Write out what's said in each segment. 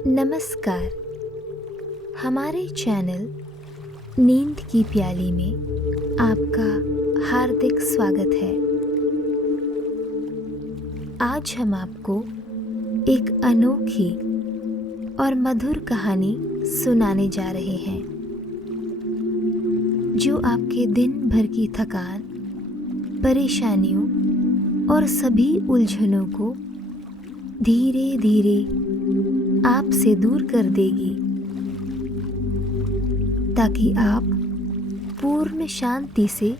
नमस्कार। हमारे चैनल नींद की प्याली में आपका हार्दिक स्वागत है। आज हम आपको एक अनोखी और मधुर कहानी सुनाने जा रहे हैं जो आपके दिन भर की थकान, परेशानियों और सभी उलझनों को धीरे धीरे आपसे दूर कर देगी, ताकि आप पूर्ण शांति से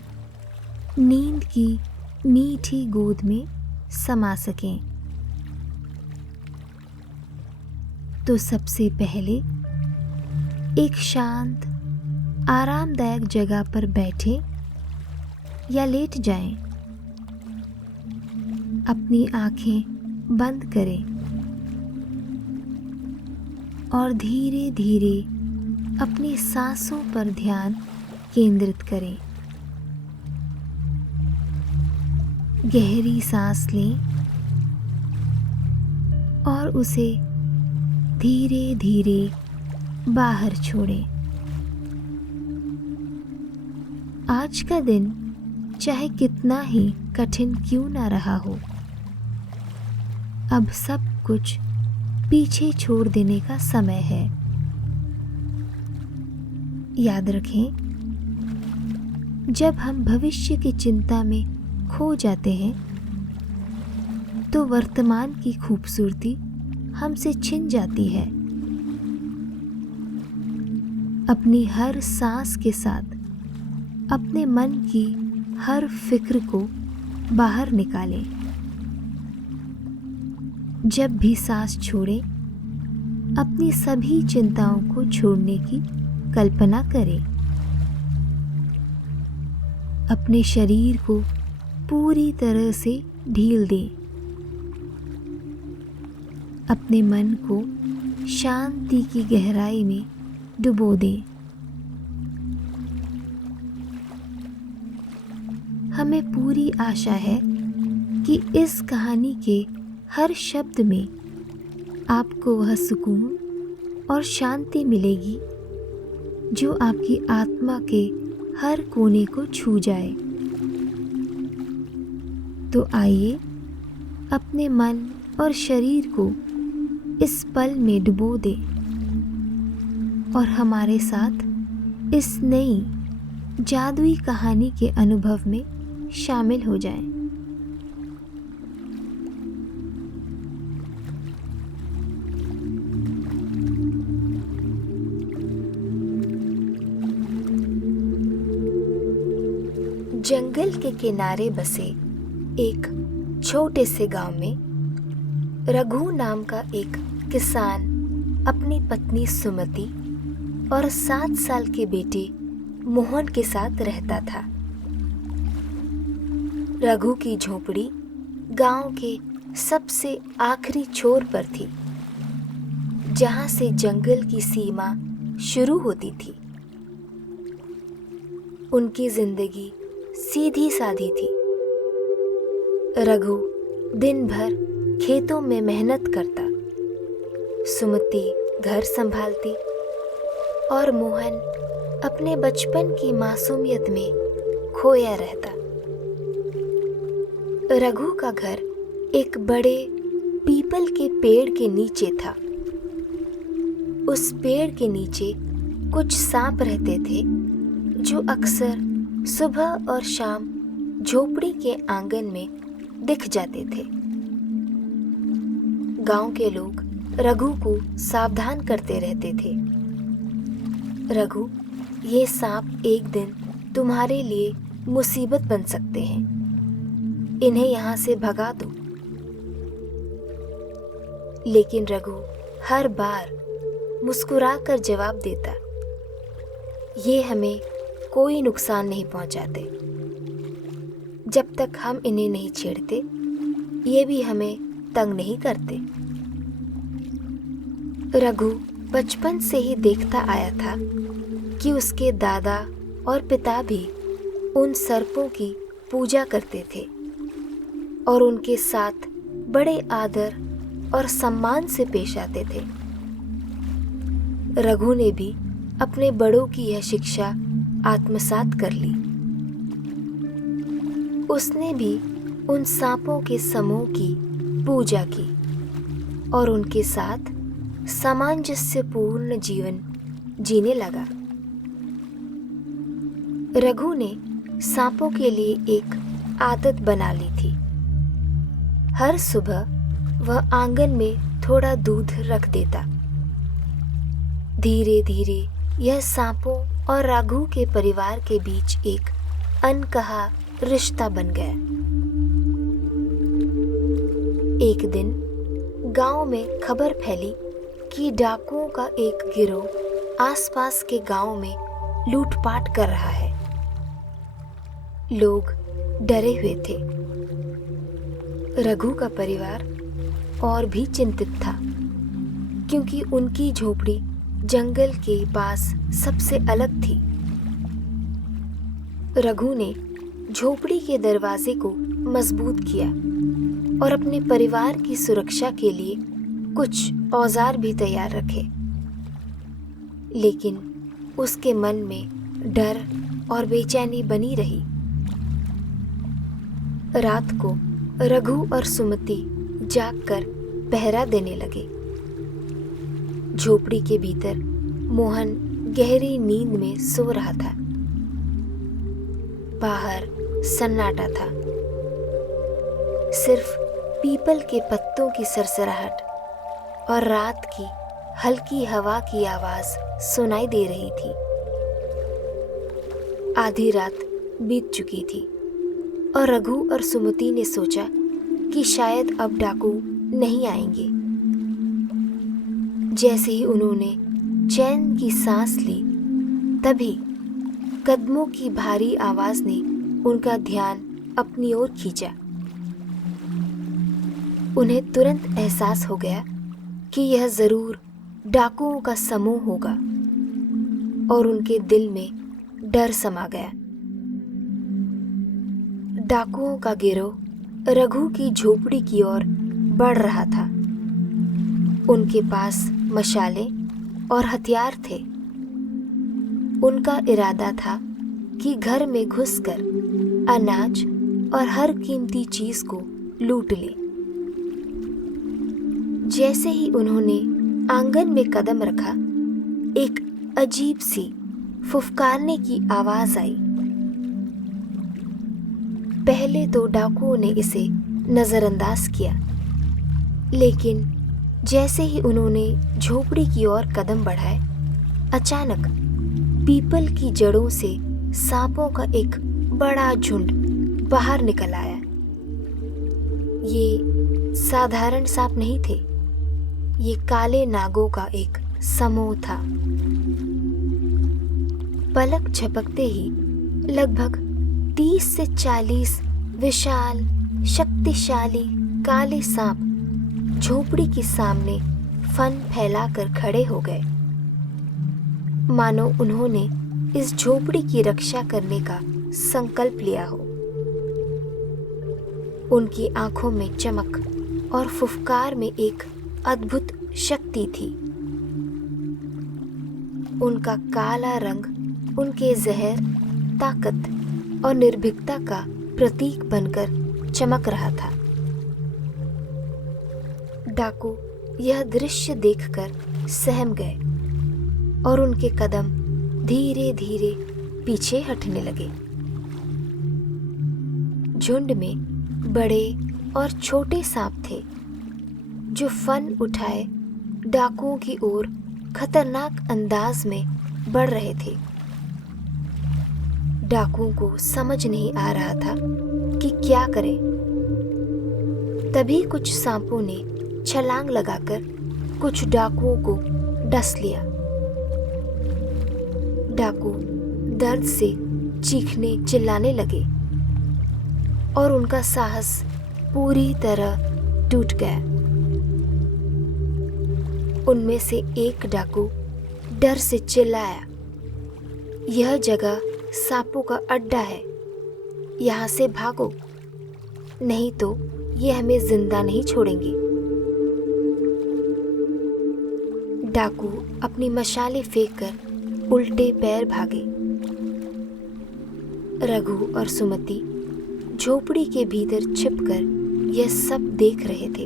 नींद की मीठी गोद में समा सकें। तो सबसे पहले एक शांत, आरामदायक जगह पर बैठें या लेट जाएं। अपनी आंखें बंद करें और धीरे धीरे अपनी सांसों पर ध्यान केंद्रित करें। गहरी सांस लें और उसे धीरे धीरे बाहर छोड़ें। आज का दिन चाहे कितना ही कठिन क्यों ना रहा हो, अब सब कुछ पीछे छोड़ देने का समय है। याद रखें, जब हम भविष्य की चिंता में खो जाते हैं तो वर्तमान की खूबसूरती हमसे छिन जाती है। अपनी हर सांस के साथ अपने मन की हर फिक्र को बाहर निकालें। जब भी सांस छोड़ें, अपनी सभी चिंताओं को छोड़ने की कल्पना करें। अपने शरीर को पूरी तरह से ढील दें। अपने मन को शांति की गहराई में डुबो दें। हमें पूरी आशा है कि इस कहानी के हर शब्द में आपको वह सुकून और शांति मिलेगी जो आपकी आत्मा के हर कोने को छू जाए। तो आइए अपने मन और शरीर को इस पल में डुबो दें और हमारे साथ इस नई जादुई कहानी के अनुभव में शामिल हो जाएं। जंगल के किनारे बसे एक छोटे से गांव में रघु नाम का एक किसान अपनी पत्नी सुमति और 7 साल के बेटे मोहन के साथ रहता था। रघु की झोपड़ी गांव के सबसे आखिरी छोर पर थी, जहां से जंगल की सीमा शुरू होती थी। उनकी जिंदगी सीधी सादी थी। रघु दिन भर खेतों में मेहनत करता, सुमति घर संभालती और मोहन अपने बचपन की मासूमियत में खोया रहता। रघु का घर एक बड़े पीपल के पेड़ के नीचे था। उस पेड़ के नीचे कुछ सांप रहते थे जो अक्सर सुबह और शाम झोपड़ी के आंगन में दिख जाते थे। गांव के लोग रघु को सावधान करते रहते थे। रघु, ये सांप एक दिन तुम्हारे लिए मुसीबत बन सकते हैं, इन्हें यहाँ से भगा दो। लेकिन रघु हर बार मुस्कुराकर जवाब देता, ये हमें कोई नुकसान नहीं पहुंचाते। जब तक हम इन्हें नहीं छेड़ते, ये भी हमें तंग नहीं करते। रघु बचपन से ही देखता आया था कि उसके दादा और पिता भी उन सर्पों की पूजा करते थे और उनके साथ बड़े आदर और सम्मान से पेश आते थे। रघु ने भी अपने बड़ों की यह शिक्षा आत्मसात कर ली। उसने भी उन सांपों के समूह की पूजा की और उनके साथ सामंजस्यपूर्ण जीवन जीने लगा। रघु ने सांपों के लिए एक आदत बना ली थी। हर सुबह वह आंगन में थोड़ा दूध रख देता। धीरे धीरे यह सांपों और रघु के परिवार के बीच एक अनकहा रिश्ता बन गया। एक दिन गांव में खबर फैली कि डाकुओं का एक गिरोह आसपास के गांव में लूटपाट कर रहा है। लोग डरे हुए थे। रघु का परिवार और भी चिंतित था, क्योंकि उनकी झोपड़ी जंगल के पास सबसे अलग थी। रघु ने झोपड़ी के दरवाजे को मजबूत किया और अपने परिवार की सुरक्षा के लिए कुछ औजार भी तैयार रखे। लेकिन उसके मन में डर और बेचैनी बनी रही। रात को रघु और सुमति जागकर पहरा देने लगे। झोपड़ी के भीतर मोहन गहरी नींद में सो रहा था। बाहर सन्नाटा था। सिर्फ पीपल के पत्तों की सरसराहट और रात की हल्की हवा की आवाज सुनाई दे रही थी। आधी रात बीत चुकी थी और रघु और सुमति ने सोचा कि शायद अब डाकू नहीं आएंगे। जैसे ही उन्होंने चैन की सांस ली, तभी कदमों की भारी आवाज ने उनका ध्यान अपनी ओर खींचा। उन्हें तुरंत एहसास हो गया कि यह जरूर डाकुओं का समूह होगा और उनके दिल में डर समा गया। डाकुओं का गिरोह रघु की झोपड़ी की ओर बढ़ रहा था। उनके पास मशाले और हथियार थे। उनका इरादा था कि घर में घुसकर अनाज और हर कीमती चीज को लूट ले। जैसे ही उन्होंने आंगन में कदम रखा, एक अजीब सी फुफकारने की आवाज आई। पहले तो डाकुओं ने इसे नजरअंदाज किया, लेकिन जैसे ही उन्होंने झोपड़ी की ओर कदम बढ़ाए, अचानक पीपल की जड़ों से सांपों का एक बड़ा झुंड बाहर निकल आया। ये साधारण सांप नहीं थे, ये काले नागों का एक समूह था। पलक झपकते ही लगभग 30 से 40 विशाल शक्तिशाली काले सांप झोपड़ी के सामने फन फैलाकर खड़े हो गए, मानो उन्होंने इस झोपड़ी की रक्षा करने का संकल्प लिया हो। उनकी आंखों में चमक और फुफकार में एक अद्भुत शक्ति थी। उनका काला रंग उनके जहर, ताकत और निर्भीकता का प्रतीक बनकर चमक रहा था। डाकू यह दृश्य देखकर सहम गए और उनके कदम धीरे धीरे पीछे हटने लगे। झुंड में बड़े और छोटे सांप थे, जो फन उठाए डाकुओं की ओर खतरनाक अंदाज में बढ़ रहे थे। डाकुओं को समझ नहीं आ रहा था कि क्या करें। तभी कुछ सांपों ने छलांग लगाकर कुछ डाकुओं को डस लिया। डाकू दर्द से चीखने चिल्लाने लगे और उनका साहस पूरी तरह टूट गया। उनमें से एक डाकू डर से चिल्लाया, यह जगह सांपों का अड्डा है, यहाँ से भागो, नहीं तो ये हमें जिंदा नहीं छोड़ेंगे। डाकू अपनी मशालें फेंककर उल्टे पैर भागे। रघु और सुमति झोपड़ी के भीतर छिपकर यह सब देख रहे थे।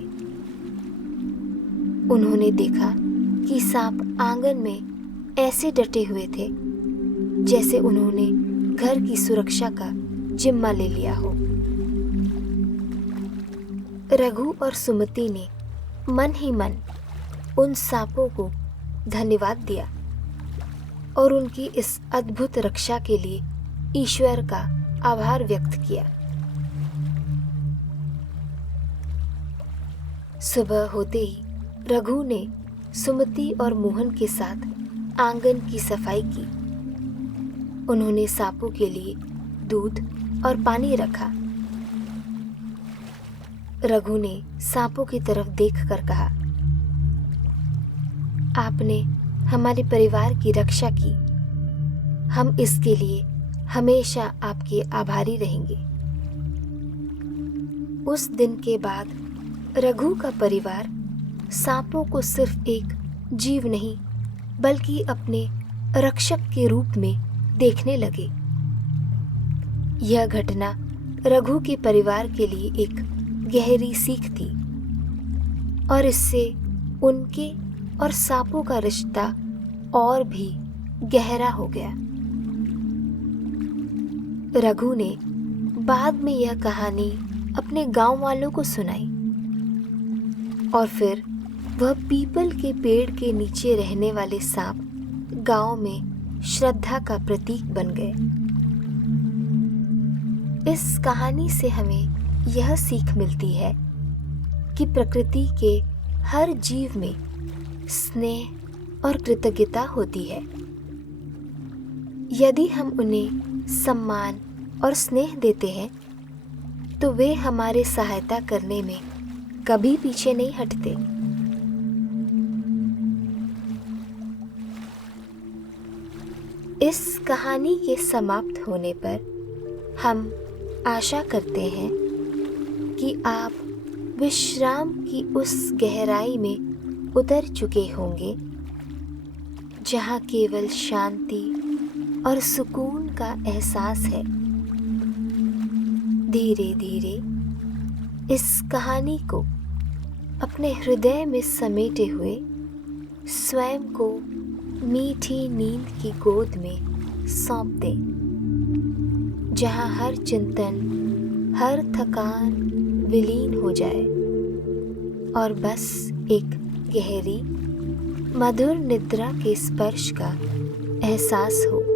उन्होंने देखा कि सांप आंगन में ऐसे डटे हुए थे जैसे उन्होंने घर की सुरक्षा का जिम्मा ले लिया हो। रघु और सुमति ने मन ही मन उन सांपों को धन्यवाद दिया और उनकी इस अद्भुत रक्षा के लिए ईश्वर का आभार व्यक्त किया। सुबह होते ही रघु ने सुमति और मोहन के साथ आंगन की सफाई की। उन्होंने सांपों के लिए दूध और पानी रखा। रघु ने सांपों की तरफ देखकर कहा, आपने हमारे परिवार की रक्षा की। हम इसके लिए हमेशा आपके आभारी रहेंगे। उस दिन के बाद रघु का परिवार सांपों को सिर्फ एक जीव नहीं बल्कि अपने रक्षक के रूप में देखने लगे। यह घटना रघु के परिवार के लिए एक गहरी सीख थी और इससे उनके और सांपों का रिश्ता और भी गहरा हो गया। रघु ने बाद में यह कहानी अपने गांव वालों को सुनाई और फिर वह पीपल के पेड़ के नीचे रहने वाले सांप गांव में श्रद्धा का प्रतीक बन गए। इस कहानी से हमें यह सीख मिलती है कि प्रकृति के हर जीव में स्नेह और कृतज्ञता होती है। यदि हम उन्हें सम्मान और स्नेह देते हैं तो वे हमारे सहायता करने में कभी पीछे नहीं हटते। इस कहानी के समाप्त होने पर हम आशा करते हैं कि आप विश्राम की उस गहराई में उतर चुके होंगे जहाँ केवल शांति और सुकून का एहसास है। धीरे धीरे इस कहानी को अपने हृदय में समेटे हुए स्वयं को मीठी नींद की गोद में सौंप दें, जहाँ हर चिंतन, हर थकान विलीन हो जाए और बस एक गहरी मधुर निद्रा के स्पर्श का एहसास हो।